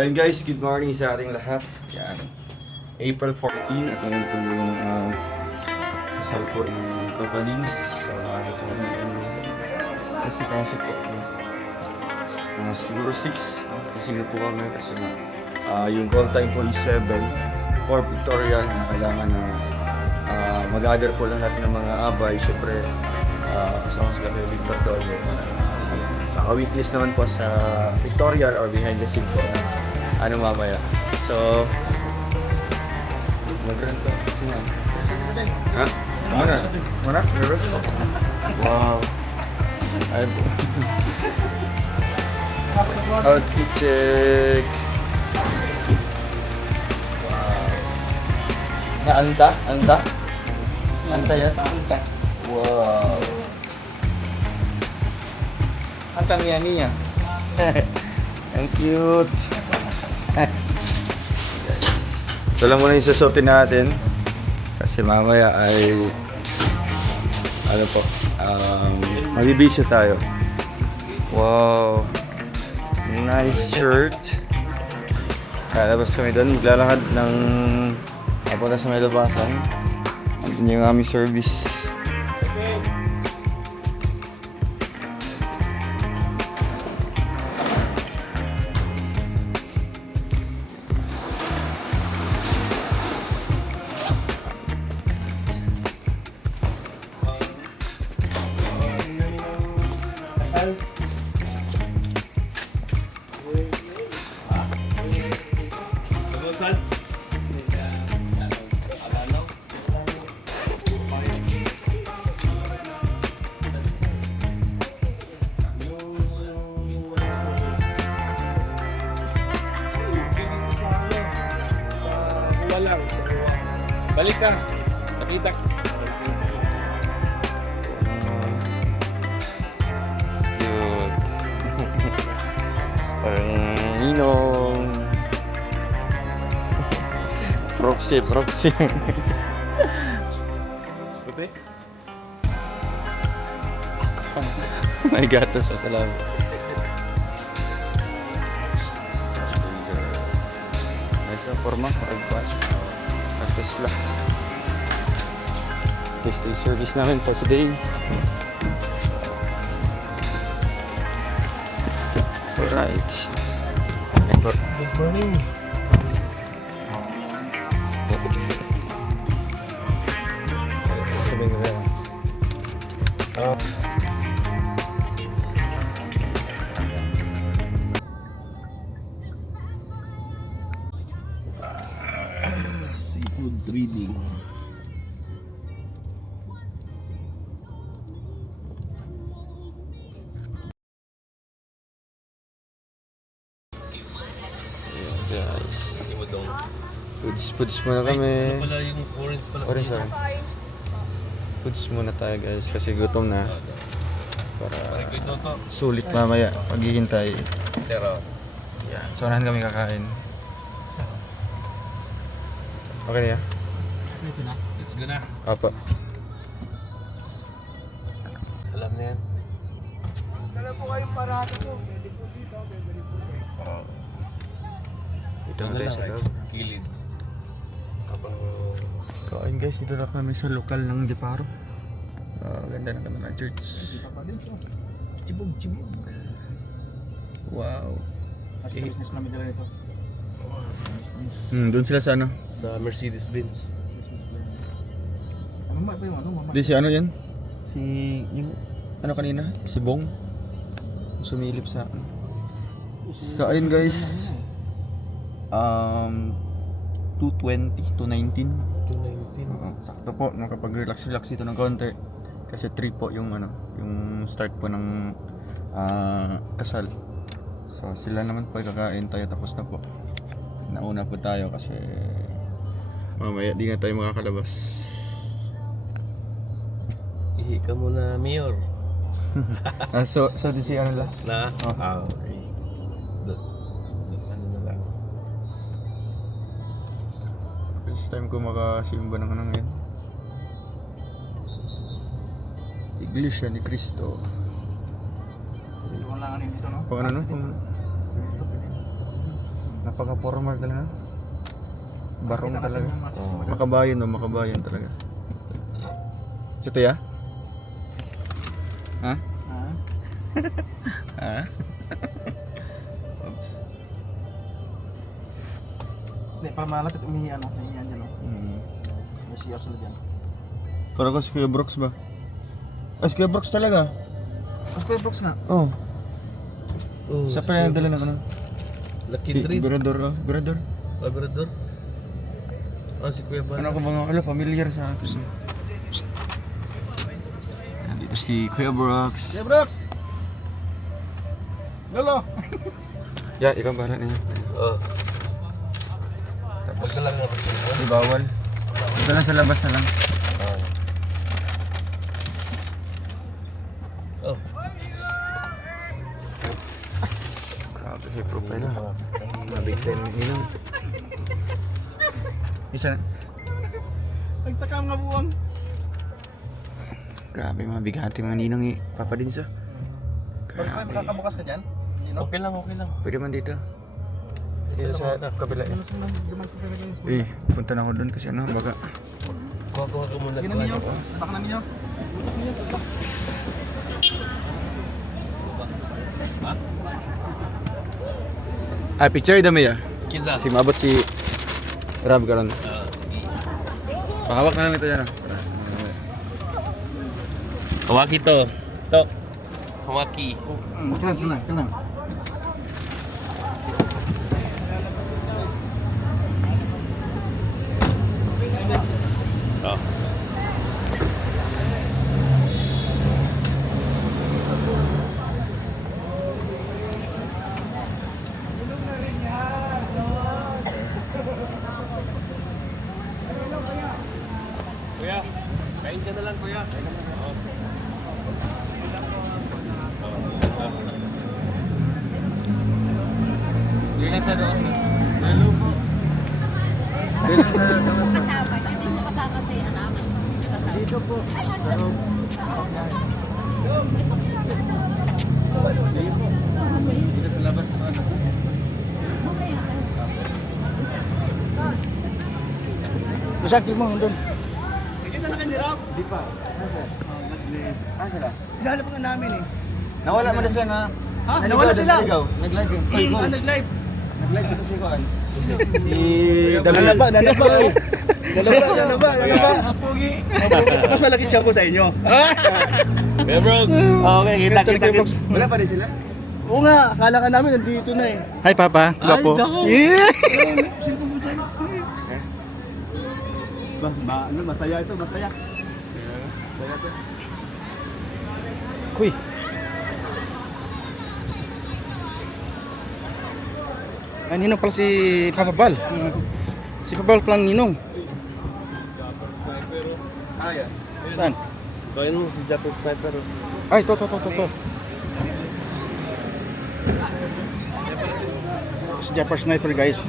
ayun guys, good morning sa ating lahat. Yan. April 14 at ngayon po yung kasal po yung Kapalis. So nakakita ko yung kasi pasok po. Siguro 6. Kasi po kami kasi yung call time po is 7 for Victoria na kailangan na mag-gather po lahat ng mga abay. Siyempre, kasama sa Cafe Victor doon. Weeklies naman po sa Victoria or behind the scene po mamaya. So, mag-run to. Ha? Mana? Nervous? Wow. Outfit check. Wow. Anta yan? Anta. Wow. Antang niya. Ang cute. Ito lang muna yung susutin natin. Kasi mamaya ay magbibisyo tayo. Wow. Nice shirt. Lalabas kami doon. Maglalakad ng papunta sa may labasan. Andun yung aming service. Balik ka. Nakita. Cute. Parang ninong. Proxy. Puti? May gatas sa salamin. Nice na forma. Pag-watch. Tesla. Testing service namin for today. Alright. Good morning. Sabi nila. Seafood trading. Guys. Foods muna kami. Wala yung orange pala. Orange. Foods muna tayo guys kasi gutom na. Para sulit mamaya paghihintay. Zero. Yan. So unahan kami kakain. Okay na yan? Let's go na. Apa. Alam na yan. Kala po kayong parado po. Pwede po dito, pwede po dito. Ito na tayo sa loob. Kilid. So ayun guys, dito na kami sa lokal ng Deparo. Ganda na kami ng church. Chibog. Wow. Kasi business namin dala nito. Doon sila sa ano? Sa Mercedes-Benz. Ano ba yung mama? Di si ano yan? Si yung ano kanina? Si Bong. Sumilip sa akin. So ayun guys. 220, 219. 219. Sakto po, nakapag-relax dito ng konti. Kasi 3 po yung yung start po ng kasal. So sila naman po kakain, tayo tapos na po. Nauna po tayo kasi mamaya di na tayo makakalabas. Ihi ka muna, Mayor. So di si ano lang? Na? Oh. Okay. Ano na lang. First time ko makasimba ng ano ngayon. Iglesia ni Cristo. Yung lang ano dito, no? Pang ano no? Pang... Napaka-formal talaga. Barong talaga. Oo. Makabayan no, makabayan talaga. Sa tiya? Ha? Ha? Oops. Hindi, pa malapit umihiyan ako. Umihiyan dyan. May siya sila dyan. Parang kasi Kuya Brooks ba? Si Kuya Brooks talaga. Mas Kuya Brooks nga. Oh. Oh, Sa pala yung dala na ano? Lucky Si Dream. Berador, oh. Berador. Labrador. Si Kuya Ban. Ano ko mga, familiar sa akin. Dito si Kuya Brooks. Kuya Brooks! Lolo! Yeah, ikaw bahala niya. Oo. Tapos na lang na pagsunod. Di bawal. Ito lang sa labas na lang. Oh. Grabe, hip profile na. Mabig time nila. Isa na. Nagtaka ang buwang. Grabe, mabigati mga ninong eh. Papa din sa. Grabe. Kakabukas ka dyan? Okay lang, okay lang. Pwede man dito. Dito sa kabila eh. Duman sa pinagay. Eh, punta na ako doon kasi ano, baka. Kuha ka muna. Tingnan ninyo. Baka namin nyo. Picture dami ya. Kinsa? Si mabot si Rab karon. Sige. Pakawak na lang ito yan. Hawaki to. Tok. Hawaki. Kailan. Oh. Kuya, kain ka na lang kuya. Oo. Dili sa doon sa. Hello po. Dili sa doon sa. Kasama, hindi mo kasama si anak. Dito po. Dito sa labas na ano. Masakit mo doon. Hindi pa. Sila? Hinahanap nga namin eh. Nawala mo na siya na. Ha? Nawala sila? Nag-live yun. Nag-live. Nag-live ito si Kuan. Si Dalawa. Pogi. Mas malaki tiyan ko sa inyo. Kuya Brooks. Okay, kita. Wala pa rin sila? Oo nga, akala ka namin nandito na eh. Hi Papa, gwapo. Yeah! Masaya ito, masaya. Masaya ito. Uy. Ay, ninong pala si Papa Bal. Si Papa Bal palang ninong. Yan. Saan? Kain mo si Japanese Sniper. Ay, to. Ito si Japper Sniper guys.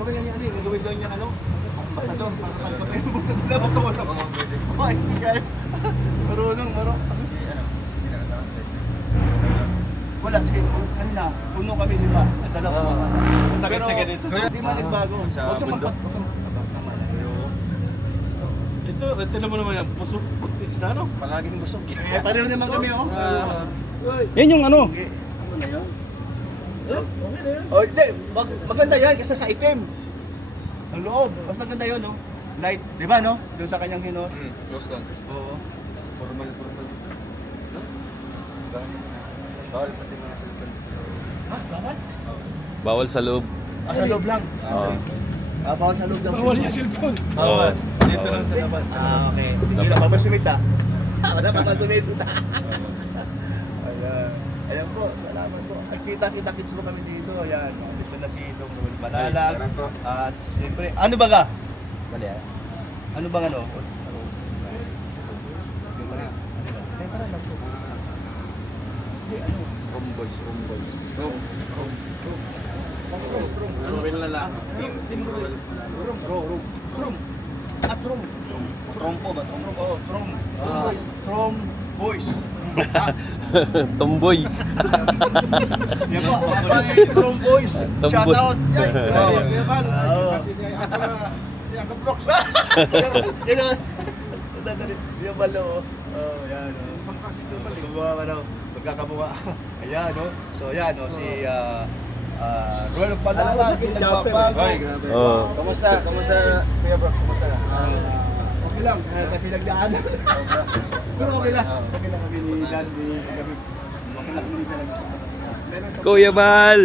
Gawin niya ano, gawin daw niya ano, ambasador, para sa pagkapay mo. Ay, guys. Marunong. Wala, kanina, puno kami, di ba? Dalawa. Sakit siya ganito. Hindi man nagbago. Sa Huwag siyang bundok. Ito mo naman yan. Pusok putis na ano? Palaging busog. Pareho naman kami, oh. Yan yung ano. Okay. Oh, hindi. Maganda yan kasi sa itim. Ang loob. Mas maganda yun, no? Light. Di ba, no? Doon sa kanyang hinos. Close lang. Oo. Formal. Bawal pati mga cellphone. Ha? Bawal? Bawal sa loob. Sa loob lang. Oo. Bawal sa loob daw. Bawal yung cellphone. Oo. Dito lang sa labas. Okay. Hindi na bawal sumita. Wala pa sumita. Ayan. Ayan po, salamat po. Kita-kita-kits ko kami dito. Ayan, dito na si Dong Noel Balalag. Ay, po. At siyempre, ano ba ka? Dali ah. Ano bang ano? Ay, tara lang po. Hindi, ano? Romboys. Rin na lang. Team Roel. Trom. Ah, Trom. Trompo ba? Trom, oo, Trom. Boys. Trom Boys. Tomboy. Yan po, Trom Boys. Shout out. Kasi si Uncle Brooks. Yan o. Yan pala o. Yan o. Gumawa daw. Magkakabuwa. Ayan o. So yan o. Si Roel Balalag. Nagpapago. Oo. Kamusta? Kuya Brox, kamusta ka? Okay lang. May pinagdaanan. Pero okay lang. Okay lang kami ni Dan. Okay lang kami ni Dan. Meron sa- Kuya Bal.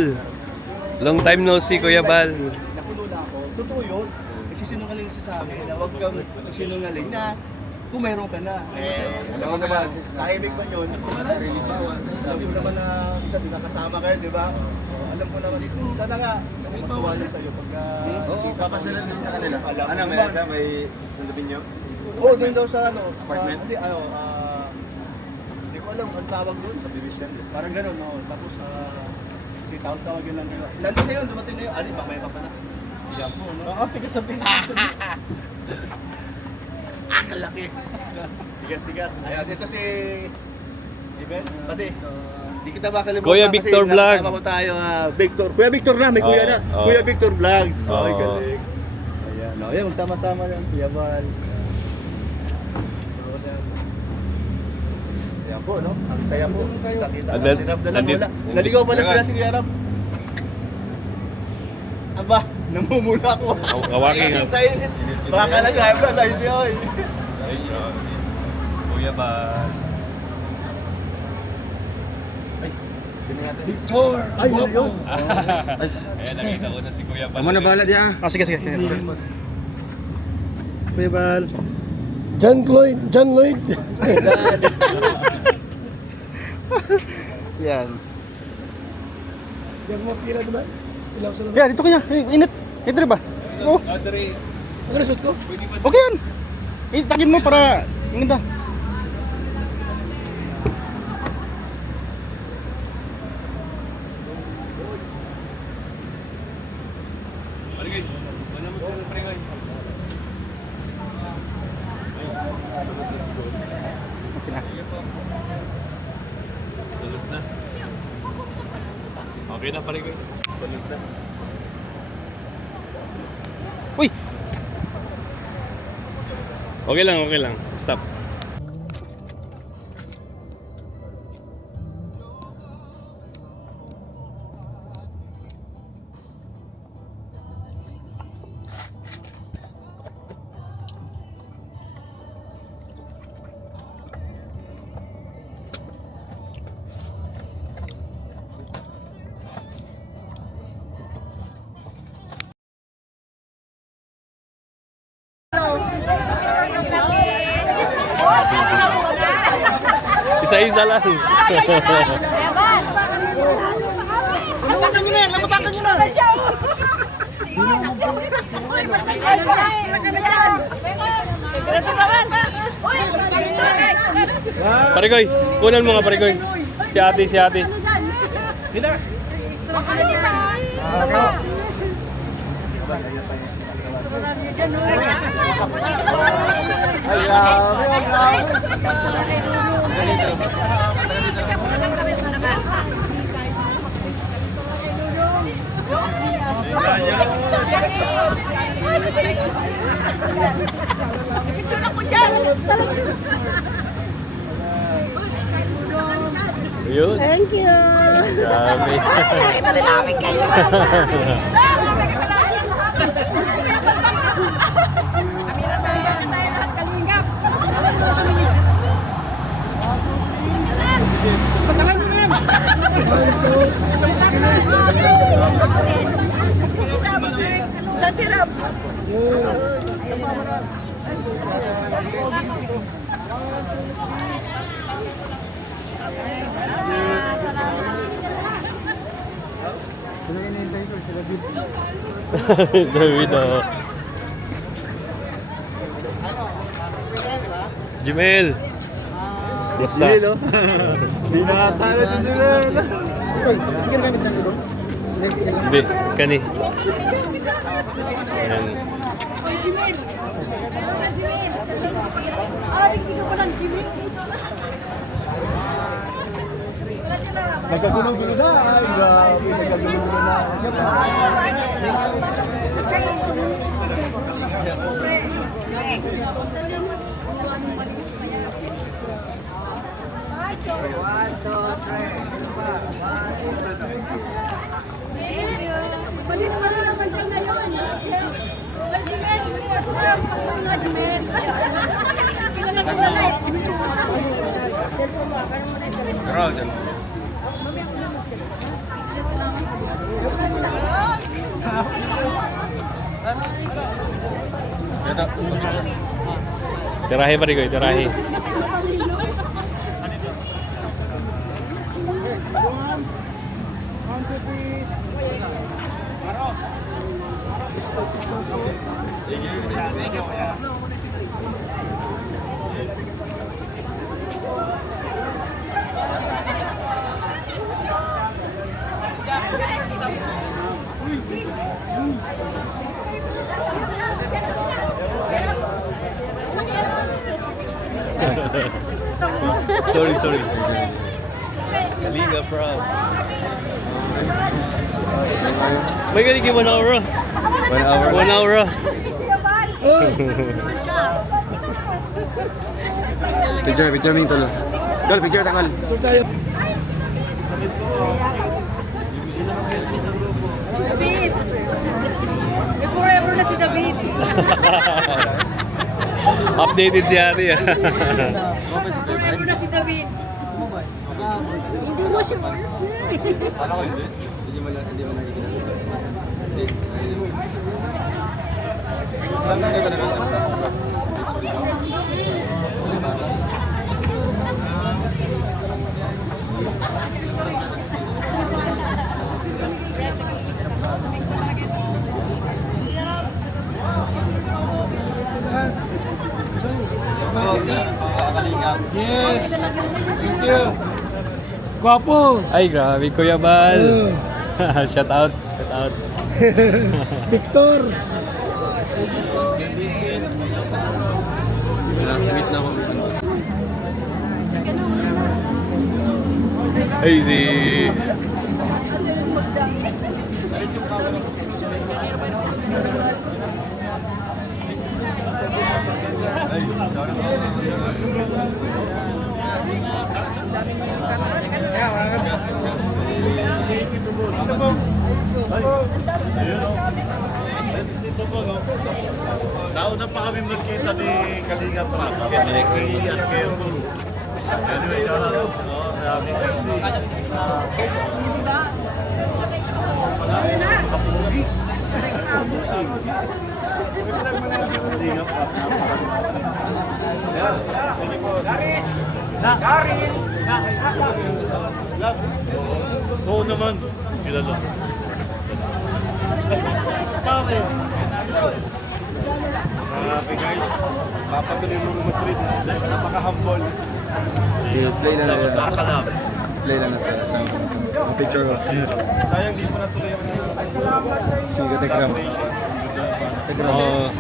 Long time no see, Kuya Bal. Napuno na ako. Totoo yun. Nagsisinungaling siya sa akin na huwag kang sinungaling na kung mayroon ka na. Alam mo naman, tahimik man yun. Alam ko naman na isa din nakasama kayo, di ba? Alam ko naman, sana nga, magkawalan sa'yo pagka... Oo, papasalan din sa kanila. Alam Ano, mo may naman. may sundubin nyo? Oo, doon daw sa ano. Apartment? Hindi, ano, hindi ko alam ang tawag doon. Subdivision. Parang gano'n, no? Tapos, si tawag-tawagin lang gano'n. Nandun na yun, dumating na yun. Ali, mamaya pa pala. Iyan po, no? Oo, tigas sa Ang laki. Tigas-tigas. Ayan, dito si... Iben, pati. Hindi kita makalimutan Kuya kasi Victor Vlog. nakasama ko tayo, Victor. Kuya Victor na, may kuya na. Oo. Kuya Victor Vlog. Oo. Okay, galing. Ayan, no? Ayan, magsama-sama yan. Kuya Val. Ayan po, no? Ang saya po. Kita-kita. Andun- Si Rab na lang, andun- wala. Naligaw pala sila si Kuya Rab. Aba, namumula ko. Kawaki nga. Sa init. Baka lang, hype na, hindi oy. Kuya Bal. Ay, yun yun. Ayan, nakita ko na si Kuya Bal. Amo na bala diya. Ah, sige. Kuya Bal. John Lloyd. Yan. Yang mau pila diba? Ilaw sa Yeah, dito kanya. Init. Ito ba? Oo. Andre, Ano result ko? Okay yan. Itakin mo para ganda. Parigay. Wala mo sa parigay. Salud na. Okay na parigay. Salud na. Uy, Okay lang. Stop. Isa-isa lang. lambatan nyo na yan. Lambatan nyo na. Parigoy, kunan mo nga Parigoy. Si ate. Ayun. Thank you. Dami. Nakita din namin kayo. David, oh. Jimel. Basta. Hindi nakatalo si Jimel. Hindi ka namin dyan doon. Hindi, kani. Ayan. Oy, Jimel! Sa Jimel! Ah, hindi ka pa ng Jimel. Nagkagulo-gulo na. Ay, grabe. Nagkagulo-gulo na. Pwede naman naman siya ngayon. Ay, Jimel! Basta nga, Jimel! Kilala eh. Pero, dyan. Ito. Tirahe pa rin ko, tirahe. Sorry. Kalinga proud. May galing 1 hour. 1 hour. 1 hour. Picture ning tulo. Dol, picture tangal. Ito tayo. David! Eh, forever na si David. Updated si ate. Forever na si David. Hindi mo sure. Kala ko hindi. Hindi mo nakikita. Hindi. Saan na ito na Yes. Thank you. Gwapo. Ay, grabe Kuya Bal. Shout out. Victor. Meet na ako. Ay, si... Nauna pa kami magkita ni Kalinga Prab kasi ni Casey at kay Guru. Anyway, shout out. Kaya ni Casey. Kapugi. Kabusing. Kalinga Prab. Oo naman. Kilala. Pare. Grabe guys. Papatuloy mo mag-trip. Napaka-humble. Play na lang. Saka lang. Play na sa picture ko. Sayang di pa natuloy yung Sige, Tekram. Tekram. Oh,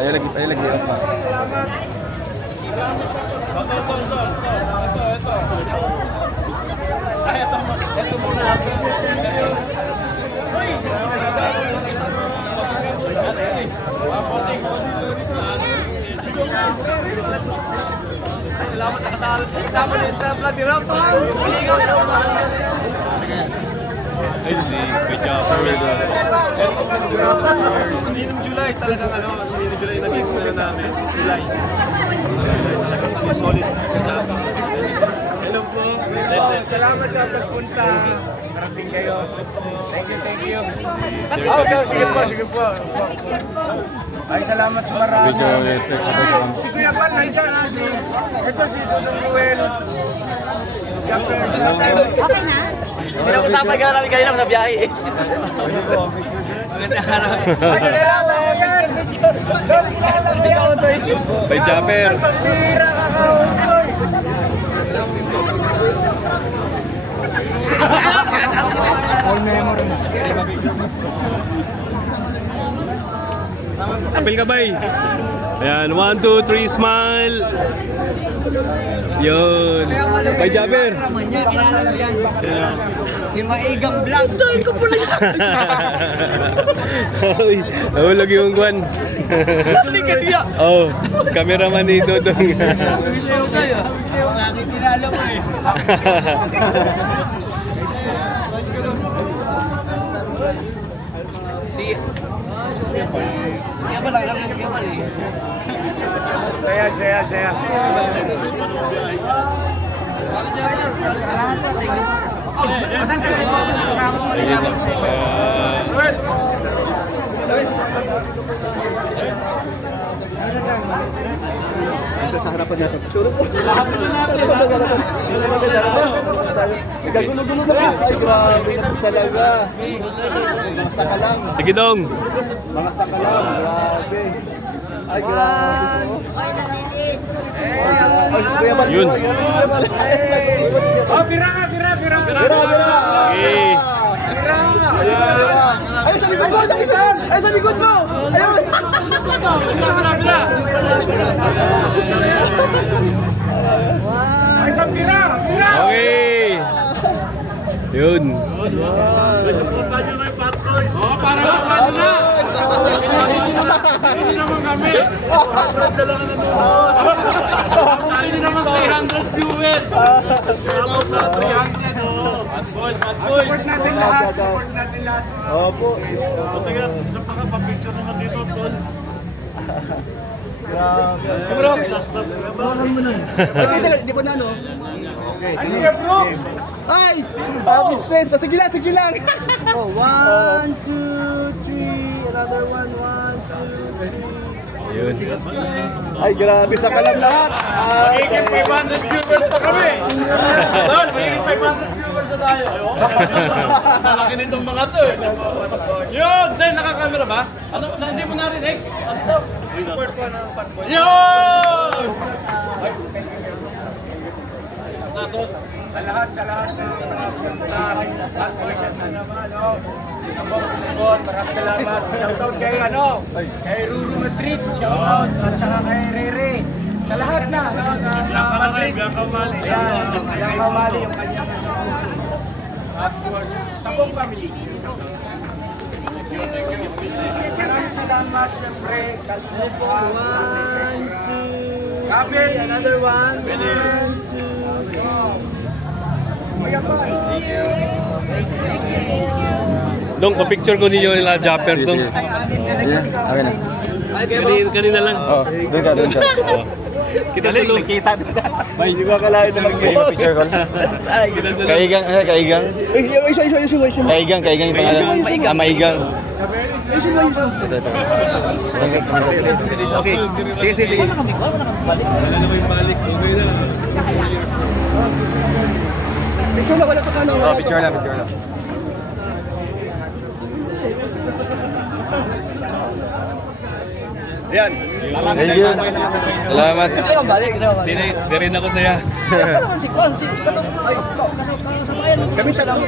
Ay lagi pa. Ito muna. salamat nakasal. Kasama din sa vlog ni Rob. Ay, si Kuya Jaffer. Si Ninong July talagang si Ninong July naging namin. July. Talagang solid. Hello po. Salamat sa pagpunta. Maraming kayo. Thank you. Sige po. Ay, salamat marami. Si Kuya Bal, nandiyan na si... Ito si Dudong Ruel. Okay na? Pinag-usapan ka namin kanina sa biyahe eh. Ikaw to eh. By Japper. Apil ka, bay. Ayan, 1, 2, 3, smile. Yun. By Japper. Si Maigang Vlog. Uy, nahulog yung kwan. Lali ka niya. Oh, cameraman ni Dodong. Bilayo sa'yo. Bakit kinala mo eh. Si... Siya ba lang? Siya ba eh? Saya. Sa harapan natin. Sure po. Nagkagulo-gulo na po. Ay, grabe na po talaga. Mga saka lang. Sige, Dong. Mga saka lang. Grabe. Ay, grabe. Ay, nalilit. Ay, si Kuya Bal. Yun. Si Kuya Bal. Oh, pira! Bira! Okay. Ay, sa likod mo! Sa likod! Ay, sa likod mo! Ayun! Okay. Yun. Supportan nyo na yung Fat Boys. Oh, para magkano na! Hindi naman kami. 100 na lang na noon. Hindi naman 300 viewers. About na 300 oh. Fat Boys. Support natin lahat. Opo. Pataga, sa pagkapapicture naman dito, tol. Bro! Okay, di pa na, no? Okay. Ay, sige, bro! Ay! Business! Sige lang, sige lang! Oh, 1, 2, 3. Another one, 1, 2, 3. Yun. Ay, grabe sa kalam lahat! Magiging 500 viewers na kami. Tol, magiging 500 viewers na tayo. Malaki nitong mga to eh. Yun! Then, nakakamera ba? Ano? Hindi mo narinig? Ano to? Support ko ng Fat Boys. Yun! Sa lahat ng Fat Boys at naman, oh. Maraming salamat. Shoutout kay kay Ruru Madrid, shoutout at saka kay Rere. Sa lahat na Madrid. Bianca Mali yung kanyang at sa buong family. Maraming salamat siyempre. Kalpupo, 1, 2. Kabel, another 1, 1, 2. Kuya pa. Dong, pa-picture ko ninyo nila Japper, Dong. Yeah, okay na. Kanina lang. Oh, doon ka. Kita tulo. Nakita. May hindi ko akalain na mag-picture ko. Kaigang. Isa. Kaigang yung pangalan. Maigang. Okay. Sige. Wala na may balik. Okay na. Picture na, wala pa ka, no? Oh, picture na. Yan. Thank you. Salamat. Balik. Di rin ako saya. Ako naman si Kwan. Ay, kasabayan mo. Kami tatlo.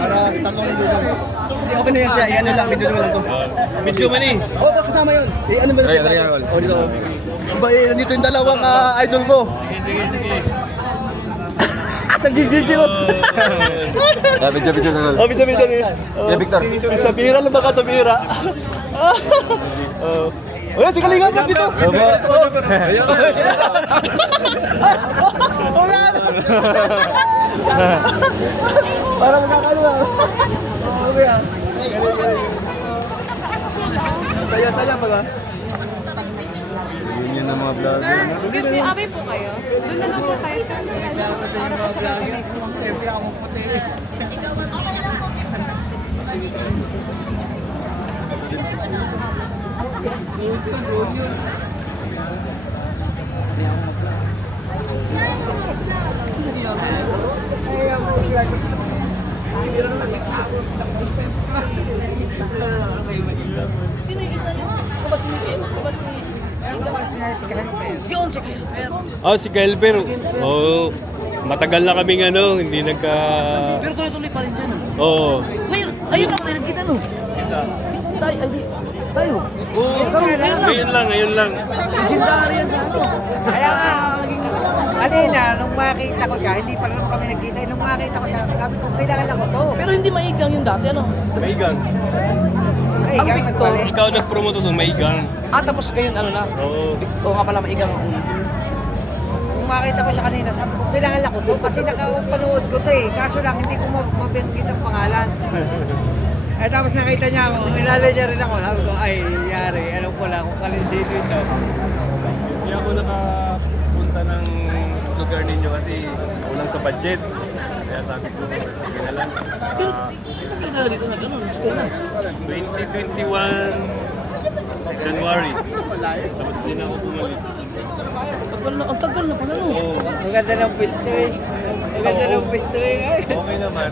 Para tatlong dito. Hindi, okay na yan siya. Yan na lang. Video na lang to. Video man eh. Oh, kasama yun. Eh, ano ba na Ay, siya? Adrian Col. Oh, dito. Ba, nandito yung dalawang idol ko. Sige. Nagigigil. Picture na. Oh, video. Yeah, Victor. Sa bira lang baka to bira. Oh, yan, si Kalinga po dito. Opo. Para magkakaluwa. Okay ah. Saya-saya pa ba? Yun yung mga vlogger. Sir, excuse me, away po kayo. Doon na lang po tayo, sir. Siyempre ako puti. si Helper. Yun, si Helper. Oh, si Kelper. Oh, matagal na kaming hindi nagka... Pero tuloy-tuloy pa rin dyan. Oo. Ngayon, ayun ako tayo nagkita no. Tayo. Oo, ngayon lang. Legendary yan sa ano. Kaya nga, kanina, nung makita ko siya, hindi pa naman kami nagkita. Nung makita ko siya, sabi ko, kailangan ako to. Pero hindi maigang yung dati, ano? Maigang. Ay, Ang gamit Victor. pala. Ikaw nag-promote ito, Maigang. Tapos ngayon, ano na? Oo. Oo nga pala, maigang ako. Nung makita ko siya kanina, sabi ko, kailangan ako to. Kasi nakapanood ko to eh. Kaso lang, hindi ko mabangkit ang pangalan. Eh tapos nakita niya ako, kilala niya rin ako. Sabi ko, ay, yari, alam ko lang kung kalinsino ito. Hindi ako nakapunta ng lugar ninyo kasi kulang sa budget. Kaya sabi ko, sige na lang. Pero, hindi ka dito na gano'n. Gusto na. 2021 January. Tapos din ako bumalik. Ang tagal na pala, no? Oo. Ang ganda ng pwesto eh. Ang ganda ng pwesto eh. Ay. Okay naman.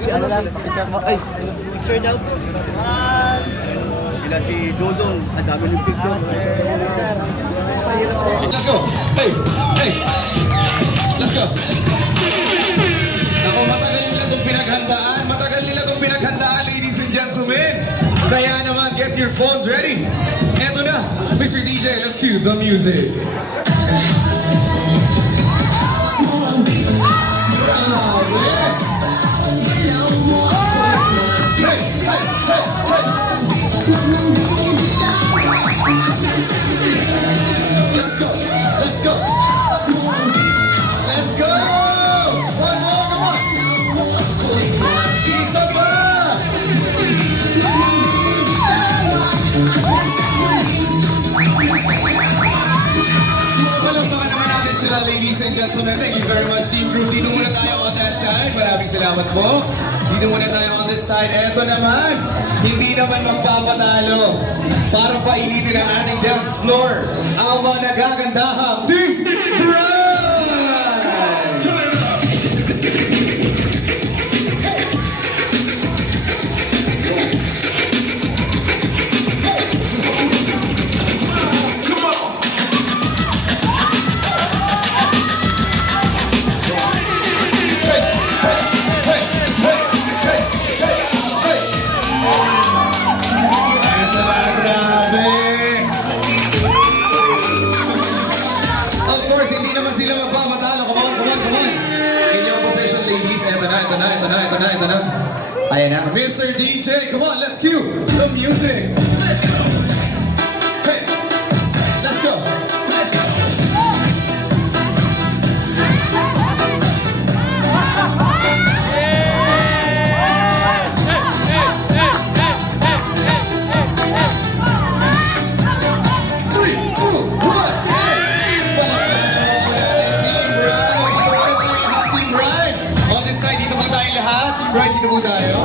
Si ano lang, picture mo. Ay, picture daw. Sila si Dodong, ang dami ng picture. Let's go! Hey! Hey! Let's go! Ako, matagal nila itong pinaghandaan. Matagal nila itong pinaghandaan, ladies and gentlemen. Kaya naman, get your phones ready. Eto na, Mr. DJ, let's cue the music. Hey, hey, hey, hey. Let's go, let's go. Let's go. One more, come on. Isa pa. Palakpakan naman natin sila, ladies and gentlemen. Thank you very much, Team Group. Dito muna tayo on that side. Maraming salamat po. Dito muna tayo on this side. Eto naman, hindi naman magpapatalo. Para painitin ang ating dance floor. Ang mga nagagandahang Team Bright! Ito na. Ayan na. Mr. DJ, come on, let's cue the music. Let's go. Hey, let's go. Let's go. Three, two, one, on this side, dito po tayong lahat. Team Bright, dito po tayo.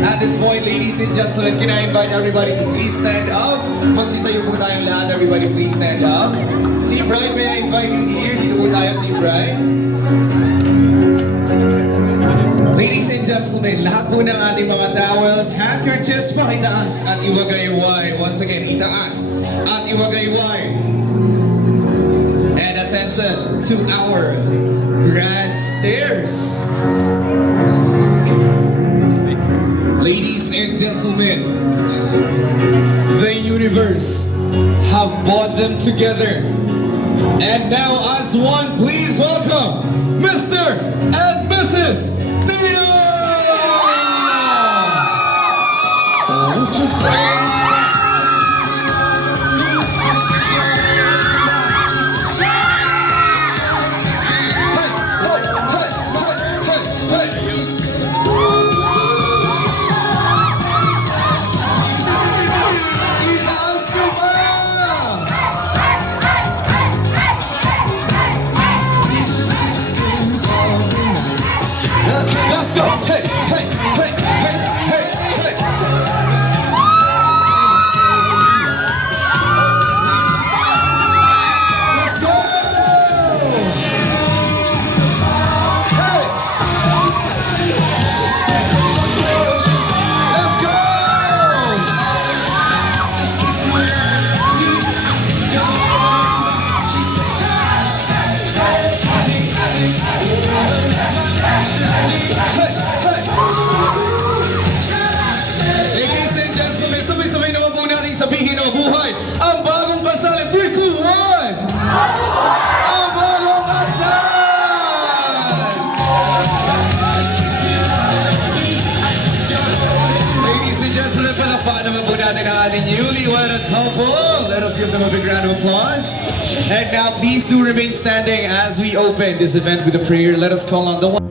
At this point, ladies and gentlemen, can I invite everybody to please stand up? Magsitayo po tayong lahat. Everybody, please stand up. Team Bright, may I invite you here? Dito po tayo, Team Bright. Ladies and gentlemen, lahat po ng ating mga towels, handkerchiefs, pakitaas at iwagayway. Once again, itaas at iwagayway. And attention to our grand stairs. Ladies and gentlemen, the universe have brought them together. And now as one, please welcome Mr. and Mrs. Dio! Let's go! Hey, hey, hey, hey, hey, hey! natin ang ating newlywed couple. Let us give them a big round of applause. And now please do remain standing as we open this event with a prayer. Let us call on the one.